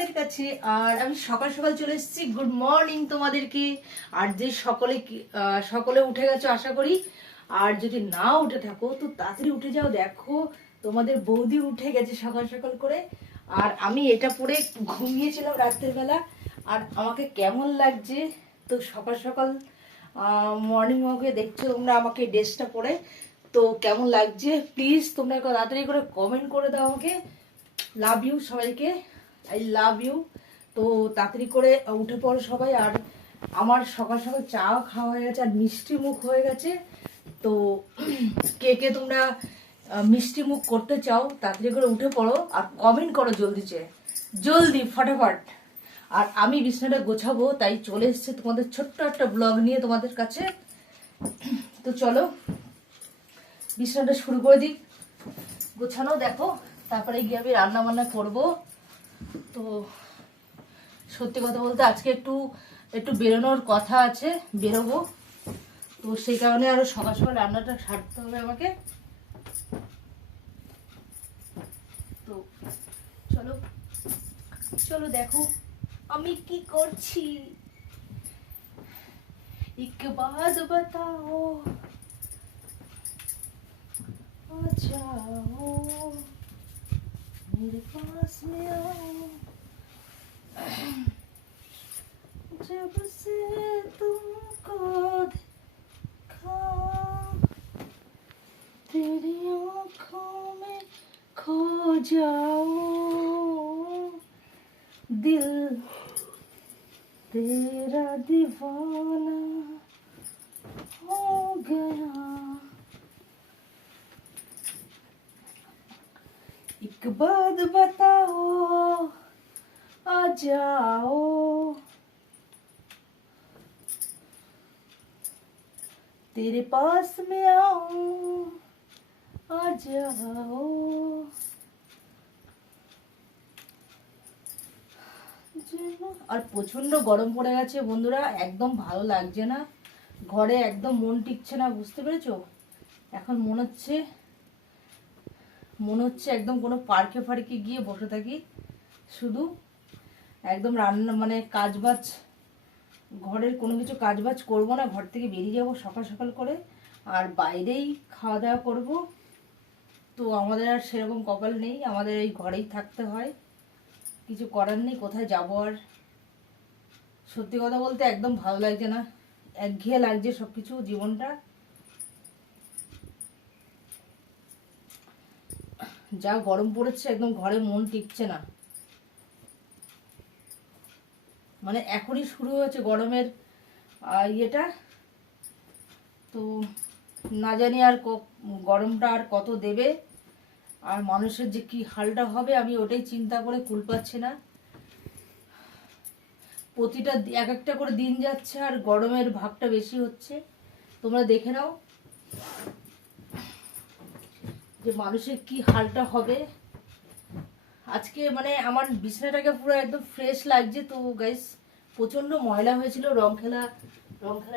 তোমাদের কাছে। আর আমি সকাল সকাল চলে এসেছি। গুড মর্নিং তোমাদেরকে। আর যে সকলে উঠে গেছো আশা করি। আর যদি না উঠে থাকো তো তাড়াতাড়ি উঠে যাও। দেখো তোমাদের বৌদি উঠে গেছে সকাল সকাল করে। আর আমি এটা পরে ঘুমিয়েছিলাম রাত্রের বেলা। আর আমাকে কেমন লাগছে তো সকাল সকাল মর্নিং ওয়াকে দেখছো তোমরা আমাকে ড্রেসটা পরে। তো কেমন লাগছে প্লিজ তোমরা তাড়াতাড়ি করে কমেন্ট করে দাও আমাকে। লাভ ইউ সবাইকে, আই লাভ ইউ। তো তাড়াতাড়ি করে উঠে পড়ো সবাই। আর আমার সকাল সকাল চাও খাওয়া হয়ে গেছে আর মিষ্টি মুখ হয়ে গেছে। তো কে কে তোমরা মিষ্টি মুখ করতে চাও তাড়াতাড়ি করে উঠে পড়ো আর কমেন্ট করো জলদি ফটাফট। আর আমি বিছানাটা গোছাবো তাই চলে এসছে তোমাদের ছোট্ট একটা ব্লগ নিয়ে তোমাদের কাছে। তো চলো বিছানাটা শুরু করে দিই গোছানো। দেখো তারপরে গিয়ে আমি রান্না বান্না করবো। তো সত্যি কথা বলতে আজকে একটু বেরোনোর কথা আছে, বেরোবো। তো সেই কারণে আরো সকাল সকাল রান্নাটা সারতে হবে আমাকে। তো চলো চলো দেখো আমি কি করছি। एक बात बताओ आ जाओ मेरे पास में आओ जब से तुमको देखा तेरी आँखों में खो जाओ दिल तेरा दीवाना हो गया एक बात बताओ आ जाओ तेरे पास में आऊं आ जाओ আর প্রচন্ড গরম পড়ে গেছে বন্ধুরা, একদম ভালো লাগছে না ঘরে, একদম মন টিকছে না, বুঝতে পেরেছো? এখন মনে হচ্ছে একদম কোনো পার্কে ফার্কে গিয়ে বসে থাকি, শুধু একদম রান্না মানে কাজবাজ, ঘরের কোনো কিছু কাজবাজ করবো না, ঘর থেকে বেরিয়ে যাবো সকাল সকাল করে আর বাইরেই খাওয়া দাওয়া করবো। তো আমাদের আর সেরকম কপাল নেই, আমাদের এই ঘরেই থাকতে হয়, কিছু করার নেই, কোথায় যাবো আর। সত্যি কথা বলতে একদম ভালো লাগছে না, একঘেয়ে লাগছে সবকিছু, জীবনটা যা গরম পড়েছে একদম ঘরে মন টিকছে না। মানে এখনই শুরু হয়েছে গরমের ইয়েটা, তো না জানি আর গরমটা আর কত দেবে আর মানুষের যে কি হালটা হবে আমি ওটাই চিন্তা করে কুল পাচ্ছি না। প্রতিটা এক একটা করে দিন যাচ্ছে আর গরমের ভাবটা বেশি হচ্ছে। তোমরা দেখে নাও যে মানুষের কি হালটা হবে। আজকে মানে আমার বিছানাটাকে পুরো একদম ফ্রেশ লাগছে। তো গাইস প্রচন্ড ময়লা হয়েছিল, রং খেলা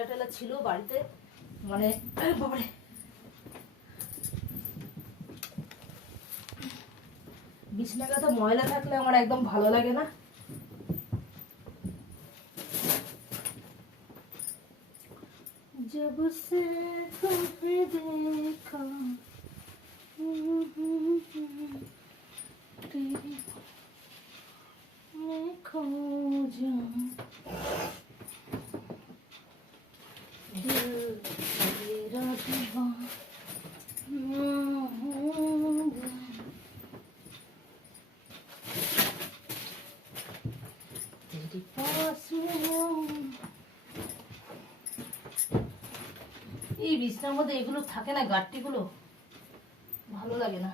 টেলা ছিল বাড়িতে, মানে বাবারে বিছানাটা তো ময়লা থাকলে আমার একদম ভালো লাগে না। जब से तुम्हें देखा तेरी मैं खो जाऊं दिल तेरा दीवाना होगा तेरे पास में आऊं। এই বিছনার মধ্যে এগুলো থাকে না, গাট্টিগুলো ভালো লাগে না।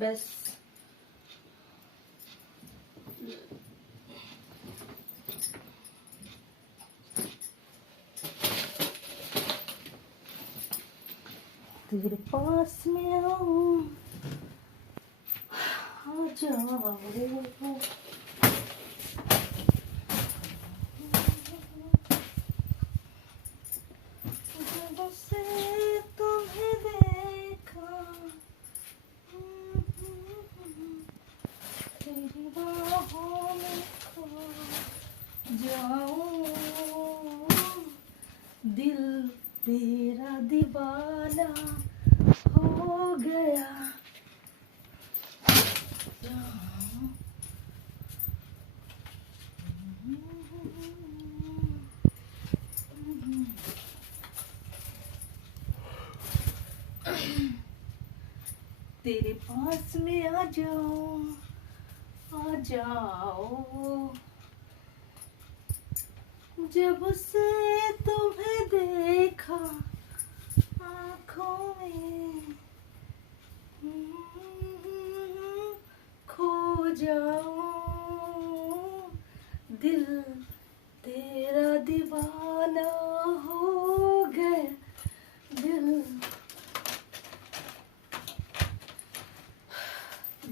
ব্যাস तेरे पास में आऊं आ जाओ जब से तुम्हें देखा तेरी बाहों में खो जाऊं दिल तेरा दीवाना हो गया तेरे पास में आ जाओ जब से तुम्हें देखा आँखों में खो जाऊं दिल तेरा दीवाना हो गया दिल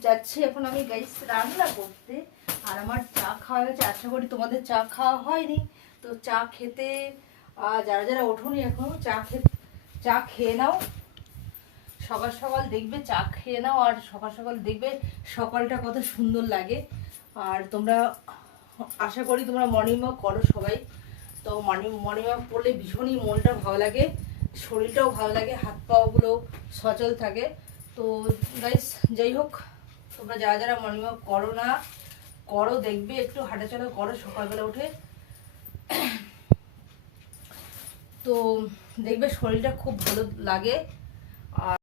যাচ্ছি এখন আমি গাইস রান্না করতে আর আমার চা খাওয়া গেছে আশা করি তোমাদের চা খাওয়া হয়নি তো চা খেতে যারা যারা ওঠোনি এখনো চা খেয়ে নাও সকাল সকাল দেখবে চা খেয়ে নাও আর সকাল সকাল দেখবে সকালটা কত সুন্দর লাগে আর তোমরা আশা করি তোমরা মর্নিং ওয়াক করো সবাই তো মর্নিং ওয়াক করলে ভীষণই মনটা ভালো লাগে শরীরটাও ভালো লাগে হাত পাগুলো সচল থাকে তো গাইস যাই হোক তোমরা যারা যারা মর্নিং ওয়াক করো না করো দেখবে একটু হাঁটাচলা করো সকালবেলা উঠে তো দেখবে শরীরটা খুব ভালো লাগে আর